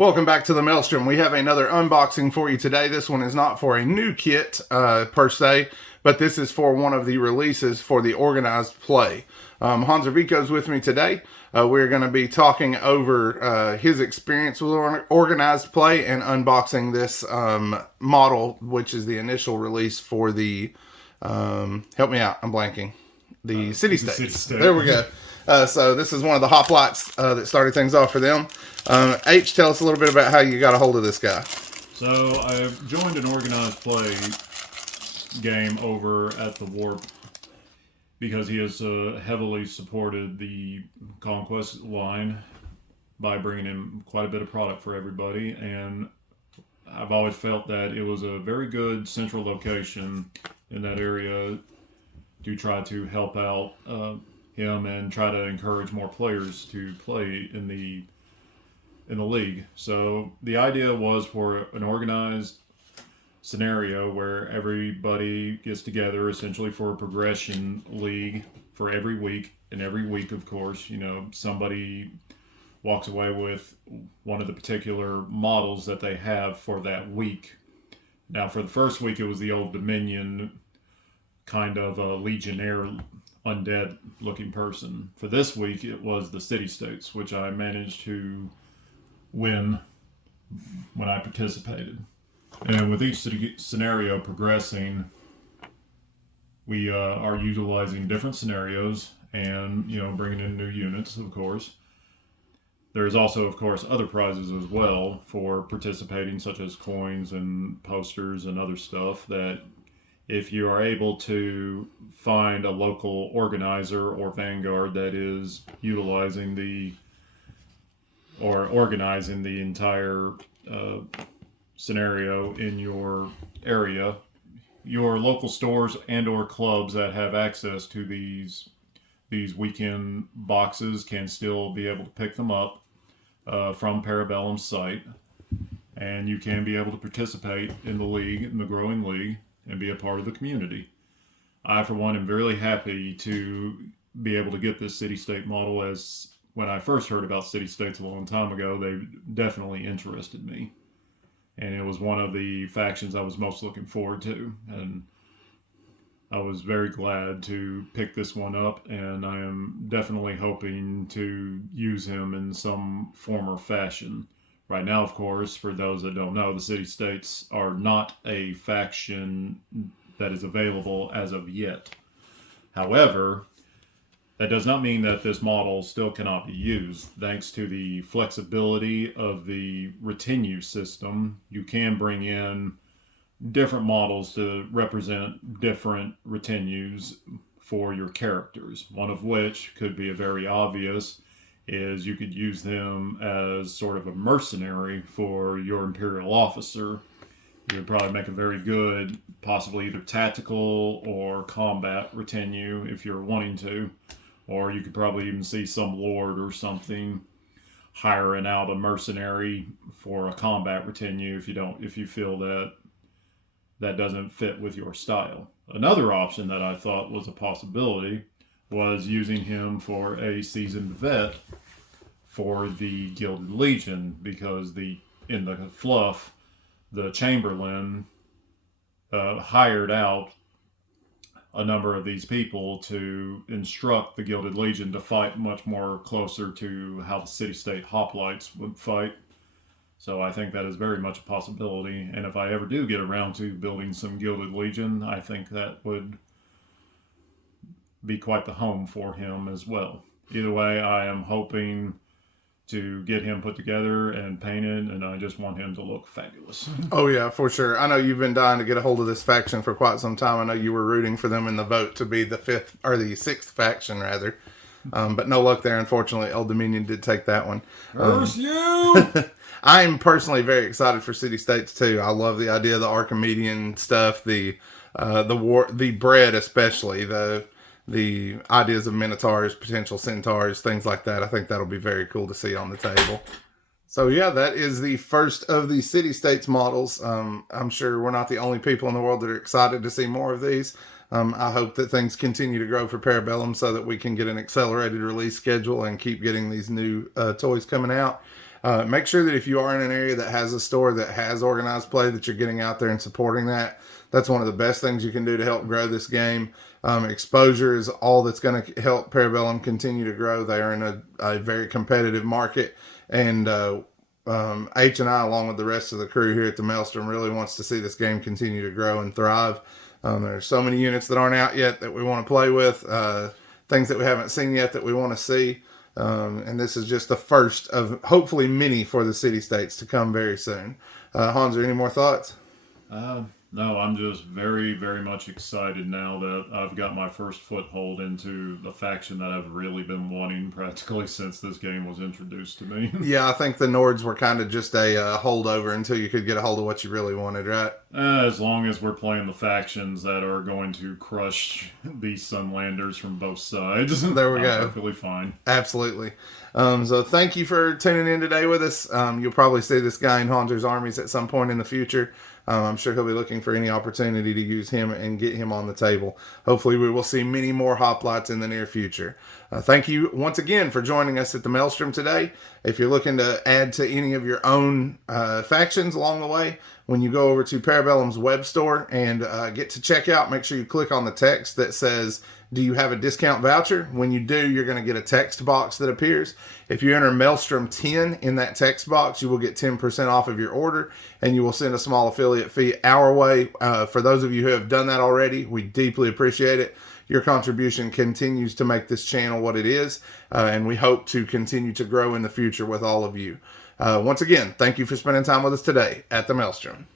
Welcome back to the Maelstrom. We have another unboxing for you today. This one is not for a new kit per se, but this is for one of the releases for the organized play. Hanzer Vico's with me today. We're going to be talking over his experience with organized play and unboxing this model, which is the initial release for the, help me out, I'm blanking, the City States. There we go. So this is one of the Hoplites that started things off for them. H, tell us a little bit about how you got a hold of this guy. So I joined an organized play game over at the Warp because he has heavily supported the Conquest line by bringing in quite a bit of product for everybody, and I've always felt that it was a very good central location in that area to try to help out him and try to encourage more players to play in the league. So the idea was for an organized scenario where everybody gets together essentially for a progression league for every week, and every week, of course, somebody walks away with one of the particular models that they have for that week. Now, for the first week, it was the Old Dominion kind of a Legionnaire undead looking person. For this week, it was the City States, which I managed to win when I participated. And with each scenario progressing, we are utilizing different scenarios and, bringing in new units, of course. There's also, of course, other prizes as well for participating, such as coins and posters and other stuff that if you are able to find a local organizer or vanguard that is utilizing or organizing the entire scenario in your area, your local stores and or clubs that have access to these weekend boxes can still be able to pick them up from Parabellum's site, and you can be able to participate in the growing league, and be a part of the community. I, for one, am really happy to be able to get this city-state model, as when I first heard about city-states a long time ago, they definitely interested me. And it was one of the factions I was most looking forward to. And I was very glad to pick this one up, and I am definitely hoping to use him in some form or fashion. Right now, of course, for those that don't know, the city-states are not a faction that is available as of yet. However, that does not mean that this model still cannot be used. Thanks to the flexibility of the retinue system, you can bring in different models to represent different retinues for your characters. One of which could be a very obvious is you could use them as sort of a mercenary for your Imperial officer. You would probably make a very good, possibly either tactical or combat retinue if you're wanting to. Or you could probably even see some lord or something hiring out a mercenary for a combat retinue if you feel that doesn't fit with your style. Another option that I thought was a possibility was using him for a seasoned vet for the Gilded Legion, because in the fluff, the Chamberlain hired out a number of these people to instruct the Gilded Legion to fight much more closer to how the city-state hoplites would fight. So I think that is very much a possibility, and if I ever do get around to building some Gilded Legion, I think that would be quite the home for him as well. Either way, I am hoping to get him put together and painted, and I just want him to look fabulous. Oh yeah, for sure. I know you've been dying to get a hold of this faction for quite some time. I know you were rooting for them in the vote to be the sixth faction rather. But no luck there, unfortunately. Old Dominion did take that one. Curse you! I'm personally very excited for City States too. I love the idea of the Archimedean stuff, the bread especially, the ideas of minotaurs, potential centaurs, things like that. I think that'll be very cool to see on the table. So yeah, that is the first of the City States models. I'm sure we're not the only people in the world that are excited to see more of these. I hope that things continue to grow for Parabellum so that we can get an accelerated release schedule and keep getting these new toys coming out. Make sure that if you are in an area that has a store that has organized play, that you're getting out there and supporting that. That's one of the best things you can do to help grow this game. Exposure is all that's going to help Parabellum continue to grow. They are in a very competitive market, and H and I, along with the rest of the crew here at the Maelstrom, really wants to see this game continue to grow and thrive. There's so many units that aren't out yet that we want to play with, things that we haven't seen yet that we want to see. And this is just the first of hopefully many for the city-states to come very soon. Hanzer, any more thoughts? No, I'm just very, very much excited now that I've got my first foothold into the faction that I've really been wanting practically since this game was introduced to me. Yeah, I think the Nords were kind of just a holdover until you could get a hold of what you really wanted, right? As long as we're playing the factions that are going to crush these Sunlanders from both sides, there we go. Perfectly fine. Absolutely. So thank you for tuning in today with us. You'll probably see this guy in Hanzer's armies at some point in the future. I'm sure he'll be looking for any opportunity to use him and get him on the table. Hopefully we will see many more Hoplites in the near future. Thank you once again for joining us at the Maelstrom today. If you're looking to add to any of your own factions along the way, when you go over to Parabellum's web store and get to checkout, make sure you click on the text that says, "Do you have a discount voucher?" When you do, you're going to get a text box that appears. If you enter Maelstrom 10 in that text box, you will get 10% off of your order, and you will send a small affiliate fee our way. For those of you who have done that already, we deeply appreciate it. Your contribution continues to make this channel what it is, and we hope to continue to grow in the future with all of you. Once again, thank you for spending time with us today at the Maelstrom.